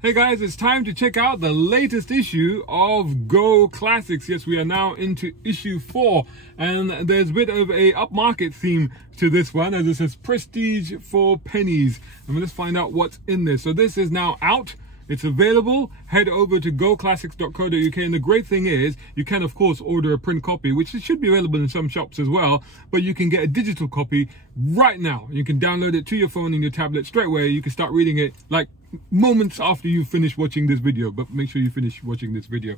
Hey guys, it's time to check out the latest issue of Go Classics. Yes, we are now into issue 4, and there's a bit of a upmarket theme to this one, as it says prestige for pennies. And let's find out what's in this. So this is now out. It's available. Head over to GoClassics.co.uk, and the great thing is you can of course order a print copy, which should be available in some shops as well, but you can get a digital copy right now. You can download it to your phone and your tablet straight away. You can start reading it like moments after you finish watching this video, but make sure you finish watching this video.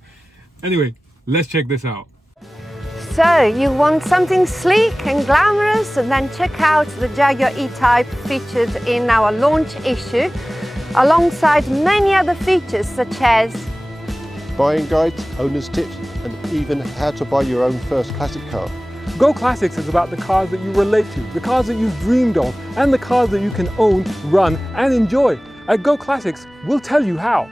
Anyway, let's check this out. So you want something sleek and glamorous, and then check out the Jaguar E-Type featured in our launch issue, alongside many other features such as buying guides, owner's tips, and even how to buy your own first classic car. Go Classics is about the cars that you relate to, the cars that you've dreamed of, and the cars that you can own, run, and enjoy. At Go Classics, we'll tell you how.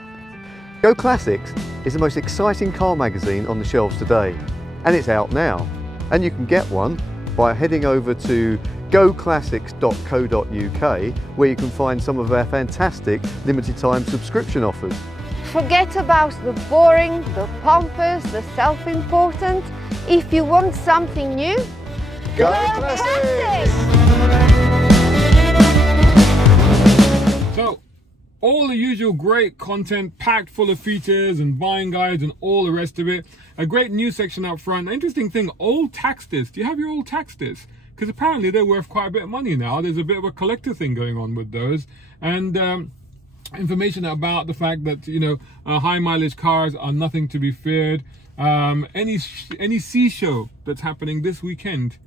Go Classics is the most exciting car magazine on the shelves today, and it's out now. And you can get one by heading over to GoClassics.co.uk, where you can find some of our fantastic limited time subscription offers. forget about the boring, the pompous, the self-important. If you want something new, Go Classics! So, all the usual great content packed full of features and buying guides and all the rest of it. A great news section up front. Interesting thing, old tax discs. Do you have your old tax discs? Because apparently they're worth quite a bit of money now. There's a bit of a collector thing going on with those. And information about the fact that, you know, high mileage cars are nothing to be feared. Any C show that's happening this weekend.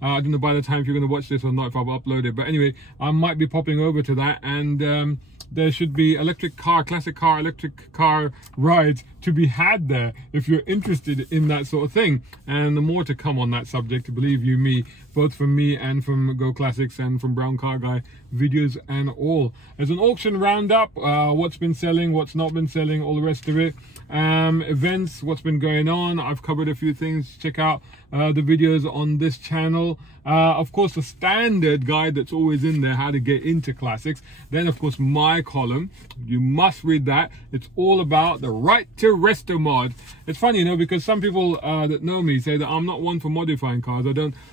I don't know by the time if you're going to watch this or not, if I've uploaded. But anyway, I might be popping over to that, and there should be electric car, classic car, electric car rides to be had there if you're interested in that sort of thing. And the more to come on that subject, believe you me, both from me and from Go Classics and from Brown Car Guy videos and all. There's an auction roundup, what's been selling, what's not been selling, all the rest of it. Events, what's been going on. I've covered a few things. Check out the videos on this channel. Of course, the standard guide that's always in there, how to get into classics. Then of course my column, you must read that. It's all about the right to Restomod. It's funny, you know, because some people that know me say that I'm not one for modifying cars.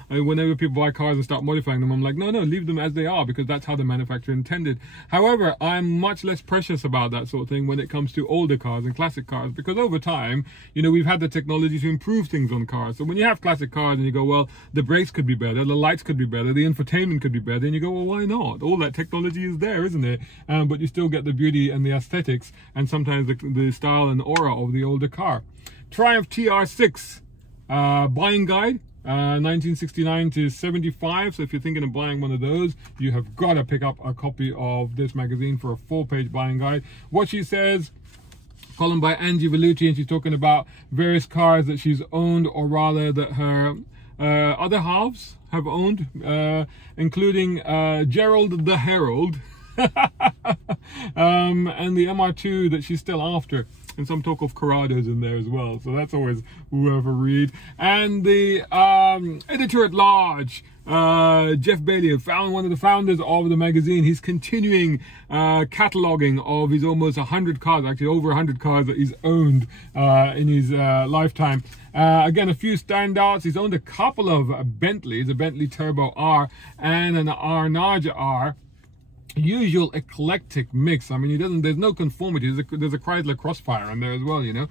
Whenever people buy cars and start modifying them, I'm like, no, leave them as they are, because that's how the manufacturer intended. However, I'm much less precious about that sort of thing when it comes to older cars and classic cars, because over time, you know, we've had the technology to improve things on cars. So when you have classic cars and you go, well, the brakes could be better, the lights could be better, the infotainment could be better, and you go, well, why not? All that technology is there, isn't it? But you still get the beauty and the aesthetics, and sometimes the style and aura of the older car. Triumph TR6 buying guide, 1969 to 75. So if you're thinking of buying one of those, you have got to pick up a copy of this magazine for a 4-page buying guide. What she says, column by Angie Velluti, and she's talking about various cars that she's owned, or rather that her other halves have owned, including Gerald the Herald and the MR2 that she's still after, and some talk of Corrados in there as well, so that's always whoever read. And the editor at large, Jeff Bailey, one of the founders of the magazine, he's continuing cataloging of his almost 100 cars, actually over 100 cars that he's owned in his lifetime. Again, a few standouts. He's owned a couple of Bentleys, a Bentley Turbo R and an Arnage R. Usual eclectic mix. I mean, there's no conformity. There's a Chrysler Crossfire in there as well, you know.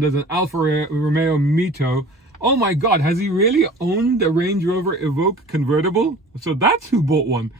There's an Alfa Romeo Mito. Oh my God, has he really owned a Range Rover Evoque convertible? So that's who bought one.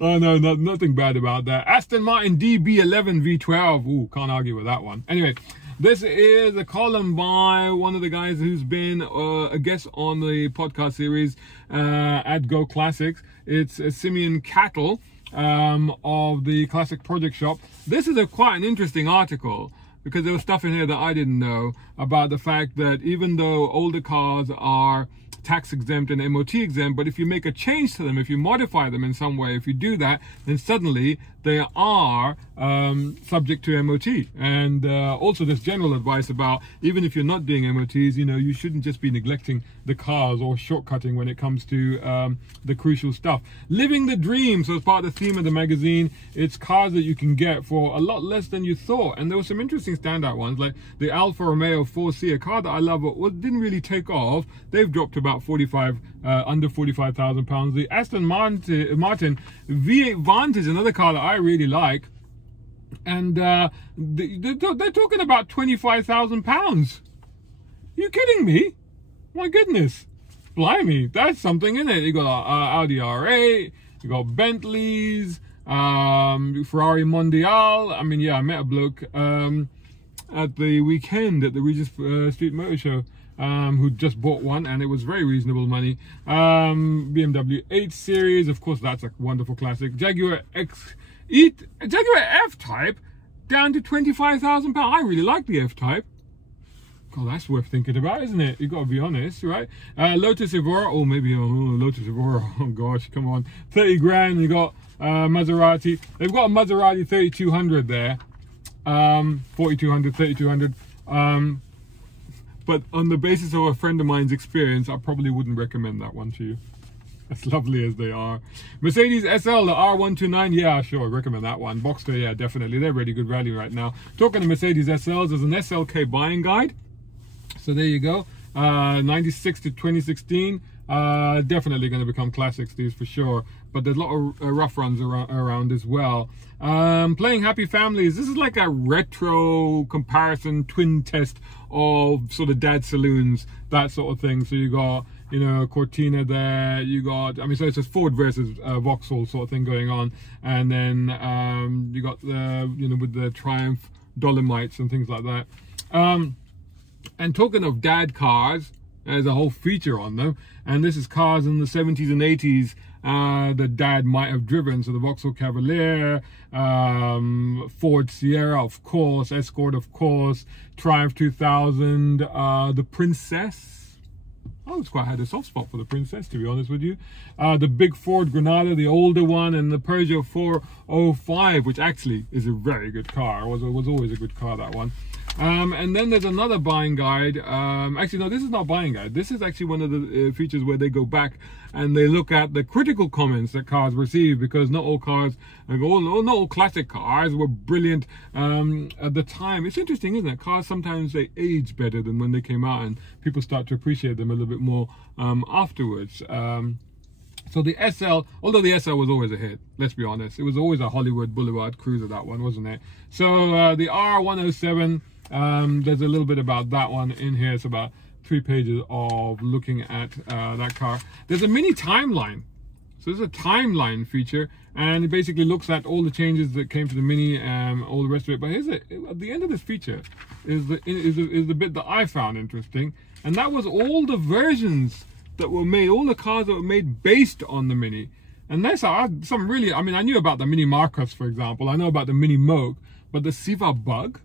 Oh no, nothing bad about that. Aston Martin DB11 V12. Ooh, can't argue with that one. Anyway, this is a column by one of the guys who's been a guest on the podcast series at Go Classics. It's Simeon Cattle of the Classic Project Shop. This is quite an interesting article, because there was stuff in here that I didn't know about the fact that even though older cars are tax exempt and MOT exempt, but if you make a change to them, if you modify them in some way, if you do that, then suddenly they are subject to MOT. And also this general advice about, even if you're not doing MOTs, you know, you shouldn't just be neglecting the cars or shortcutting when it comes to the crucial stuff. Living the dream, so as part of the theme of the magazine, it's cars that you can get for a lot less than you thought. And there were some interesting standout ones, like the Alfa Romeo 4C, a car that I love, but didn't really take off. They've dropped to about under 45,000 pounds. The Aston Martin V8 Vantage, another car that I really like, and they're talking about 25,000 pounds. You kidding me? My goodness, blimey, that's something in it. You got Audi R8, you got Bentleys, Ferrari Mondial. I mean, yeah, I met a bloke at the weekend at the Regis Street Motor Show who just bought one, and it was very reasonable money. BMW 8 Series, of course, that's a wonderful classic. Jaguar F-Type down to 25,000 pounds. I really like the F-Type. God, that's worth thinking about, isn't it? You've got to be honest, right? Lotus Evora, or maybe Lotus Evora, oh gosh, come on. 30 grand, you got Maserati. They've got a Maserati 3200 there. 4200, 3200. But on the basis of a friend of mine's experience, I probably wouldn't recommend that one to you, as lovely as they are. Mercedes SL, the R129, yeah, sure, recommend that one. Boxster, yeah, definitely. They're really good value right now. Talking to Mercedes SLs, there's an SLK buying guide. So there you go, 96 to 2016, definitely going to become classics, these for sure. But there's a lot of rough runs around as well. Playing Happy Families, this is like a retro comparison twin test of sort of dad saloons, that sort of thing. So you got, you know, Cortina there, you got, I mean, so it's just Ford versus Vauxhall sort of thing going on. And then you got the, you know, with the Triumph Dolomites and things like that. And talking of dad cars, there's a whole feature on them, and this is cars in the 70s and 80s that dad might have driven. So the Vauxhall Cavalier, Ford Sierra, of course, Escort, of course, Triumph 2000, the Princess. I always quite had a soft spot for the Princess, to be honest with you. The big Ford Granada, the older one, and the Peugeot 405, which actually is a very good car. It was always a good car, that one. And then there's another buying guide. Actually, no, this is not buying guide. This is actually one of the features where they go back and they look at the critical comments that cars receive, because not all cars, not all classic cars were brilliant at the time. It's interesting, isn't it? Cars, sometimes they age better than when they came out, and people start to appreciate them a little bit more afterwards. So the SL, although the SL was always a hit, let's be honest, it was always a Hollywood Boulevard cruiser, that one, wasn't it? So the R107, there's a little bit about that one in here. It's about 3 pages of looking at that car. There's a mini timeline. So there's a timeline feature, and it basically looks at all the changes that came to the Mini, all the rest of it. But here's at the end of this feature is the bit that I found interesting, and that was all the versions that were made, all the cars that were made based on the Mini. And there's some really, I mean, I knew about the Mini Marcos, for example. I know about the Mini Moke, but the Siva Bug,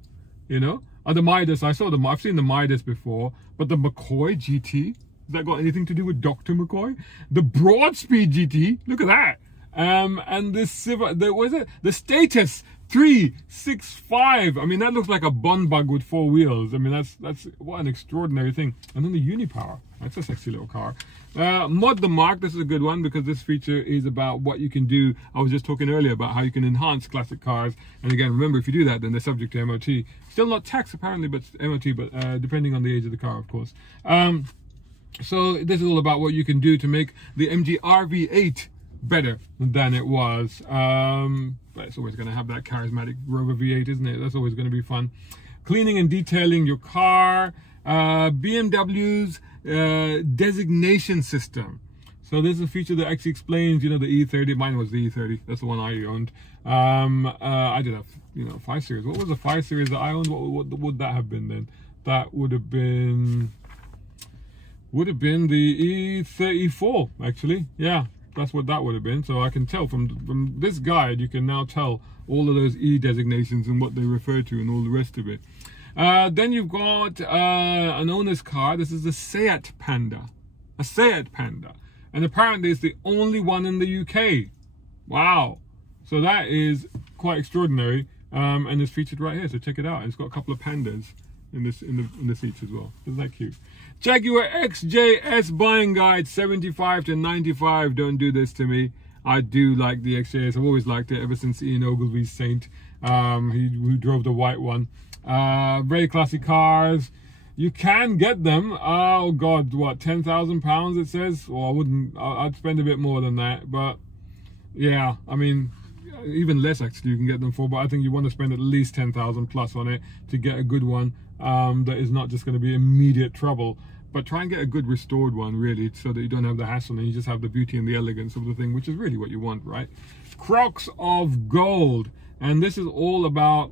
you know, the Midas, I've seen the Midas before, but the McCoy GT, has that got anything to do with Dr. McCoy? The Broadspeed GT, look at that. And this Siva, the Status 365. I mean, that looks like a Bond bug with 4 wheels. I mean, that's what an extraordinary thing. And then the Unipower, that's a sexy little car. Mod the Mark, this is a good one because this feature is about what you can do. I was just talking earlier about how you can enhance classic cars. And again, remember, if you do that, then they're subject to MOT. Still not tax apparently, but MOT, but depending on the age of the car, of course. So this is all about what you can do to make the MG RV8 better than it was. But it's always going to have that charismatic Rover V8, isn't it? That's always going to be fun. Cleaning and detailing your car. BMW's designation system. So this is a feature that actually explains, you know, the E30. Mine was the E30. That's the one I owned. I did have, you know, 5 Series. What was the 5 Series that I owned? What would that have been then? That would have been the E34, actually. Yeah, that's what that would have been. So I can tell from this guide, you can now tell all of those E designations and what they refer to and all the rest of it. Then you've got an owner's car. This is the Seat Panda. a Seat Panda. And apparently it's the only one in the UK. Wow. So that is quite extraordinary. And it's featured right here, so check it out. And it's got a couple of pandas in the seats as well. Isn't that cute? Jaguar XJS buying guide 75 to 95. Don't do this to me. I do like the XJS. I've always liked it ever since Ian Ogilvy's Saint. Who drove the white one. Very classic cars. You can get them. Oh God, what, £10,000 it says? Well, I wouldn't. I'd spend a bit more than that, but yeah, I mean, even less actually you can get them for, but I think you want to spend at least 10,000 plus on it to get a good one that is not just going to be immediate trouble. But try and get a good restored one, really, so that you don't have the hassle and you just have the beauty and the elegance of the thing, which is really what you want, right? Crocs of Gold, and this is all about.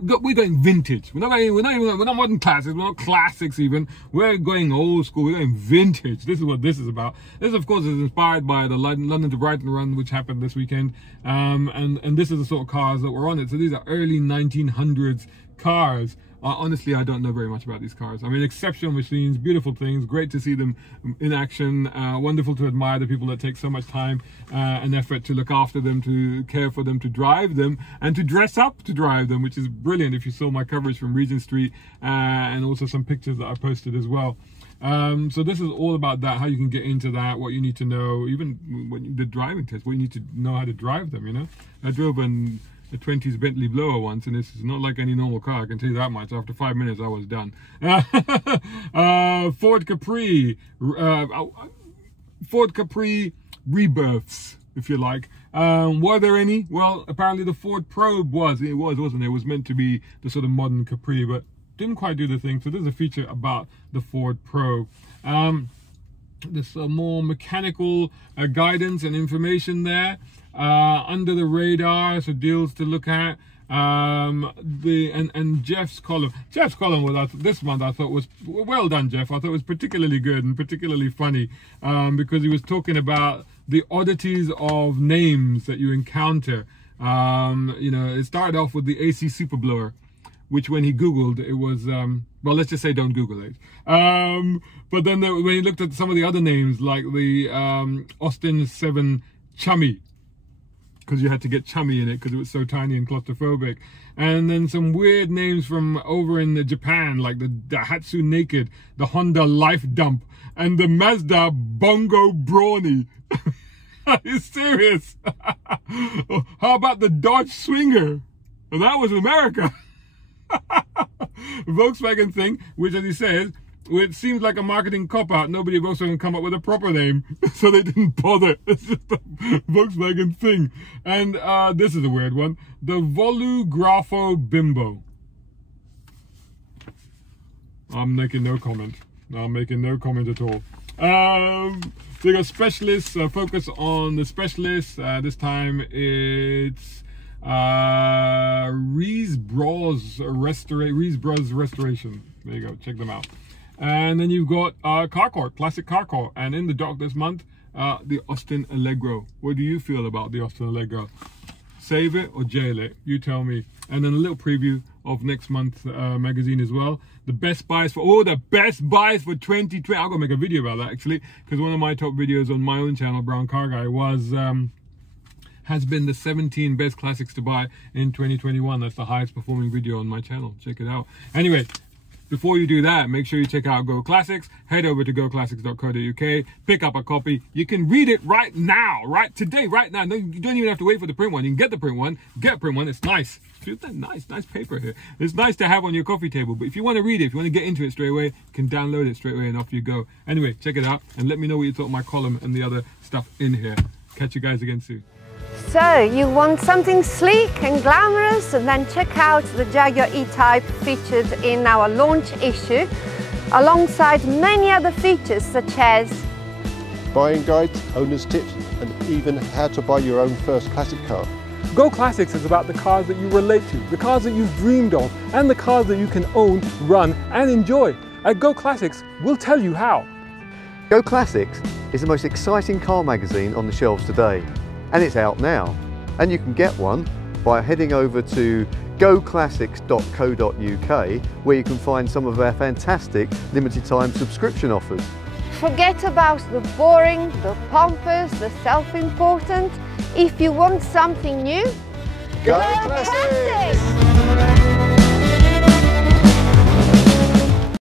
We're going vintage. We're not modern classics. We're not classics even. We're going old school. We're going vintage. This is what this is about. This, of course, is inspired by the London to Brighton run, which happened this weekend. And this is the sort of cars that were on it. So these are early 1900s cars. Honestly, I don't know very much about these cars. I mean, exceptional machines, beautiful things, great to see them in action, wonderful to admire the people that take so much time and effort to look after them, to care for them, to drive them, and to dress up to drive them, which is brilliant. If you saw my coverage from Regent Street and also some pictures that I posted as well. So this is all about that, how you can get into that, what you need to know, even when the driving test, what you need to know how to drive them, you know. I drove a 20s Bentley blower once, and this is not like any normal car, I can tell you that much. After 5 minutes I was done. Ford Capri rebirths, if you like. Were there any? Well, apparently the Ford Probe wasn't it? It was meant to be the sort of modern Capri, but didn't quite do the thing. So there's a feature about the Ford Probe. There's more mechanical guidance and information there. Under the radar, so deals to look at. And Jeff's column was this month, I thought was well done, Jeff. I thought it was particularly good and particularly funny because he was talking about the oddities of names that you encounter. You know, it started off with the AC Superblower, which when he Googled, it was, well, let's just say don't Google it. But then when he looked at some of the other names, like the Austin 7 Chummy, because you had to get chummy in it because it was so tiny and claustrophobic. And then some weird names from over in Japan, like the Daihatsu Naked, the Honda Life Dump, and the Mazda Bongo Brawny. Are you serious? How about the Dodge Swinger? Well, that was America. Volkswagen thing, which, as he says, it seems like a marketing cop-out. Nobody at Volkswagen come up with a proper name, so they didn't bother. It's just a Volkswagen thing. And this is a weird one. The Volugrafo Bimbo. I'm making no comment. I'm making no comment at all. They got specialists, focus on the specialists. This time it's Rees Bros Restoration. There you go, check them out. And then you've got Carcore, classic Carcore. And in the dock this month, the Austin Allegro. What do you feel about the Austin Allegro? Save it or jail it? You tell me. And then a little preview of next month's magazine as well. The best buys for, the best buys for 2020. I'm going to make a video about that actually, because one of my top videos on my own channel, Brown Car Guy, was has been the 17 best classics to buy in 2021. That's the highest performing video on my channel. Check it out. Anyway, before you do that, make sure you check out GoClassics. Head over to goclassics.co.uk, pick up a copy. You can read it right now, right today, right now. No, you don't even have to wait for the print one. You can get the print one, get a print one. It's nice. Nice paper here. It's nice to have on your coffee table. But if you want to read it, if you want to get into it straight away, you can download it straight away and off you go. Anyway, check it out and let me know what you thought of my column and the other stuff in here. Catch you guys again soon. So you want something sleek and glamorous, and then check out the Jaguar E-Type featured in our launch issue, alongside many other features such as buying guides, owner's tips, and even how to buy your own first classic car. GoClassics is about the cars that you relate to, the cars that you've dreamed of, and the cars that you can own, run, and enjoy. At GoClassics, we'll tell you how. GoClassics is the most exciting car magazine on the shelves today. And it's out now. And you can get one by heading over to goclassics.co.uk, where you can find some of our fantastic limited time subscription offers. forget about the boring, the pompous, the self-important. If you want something new, Go Classics!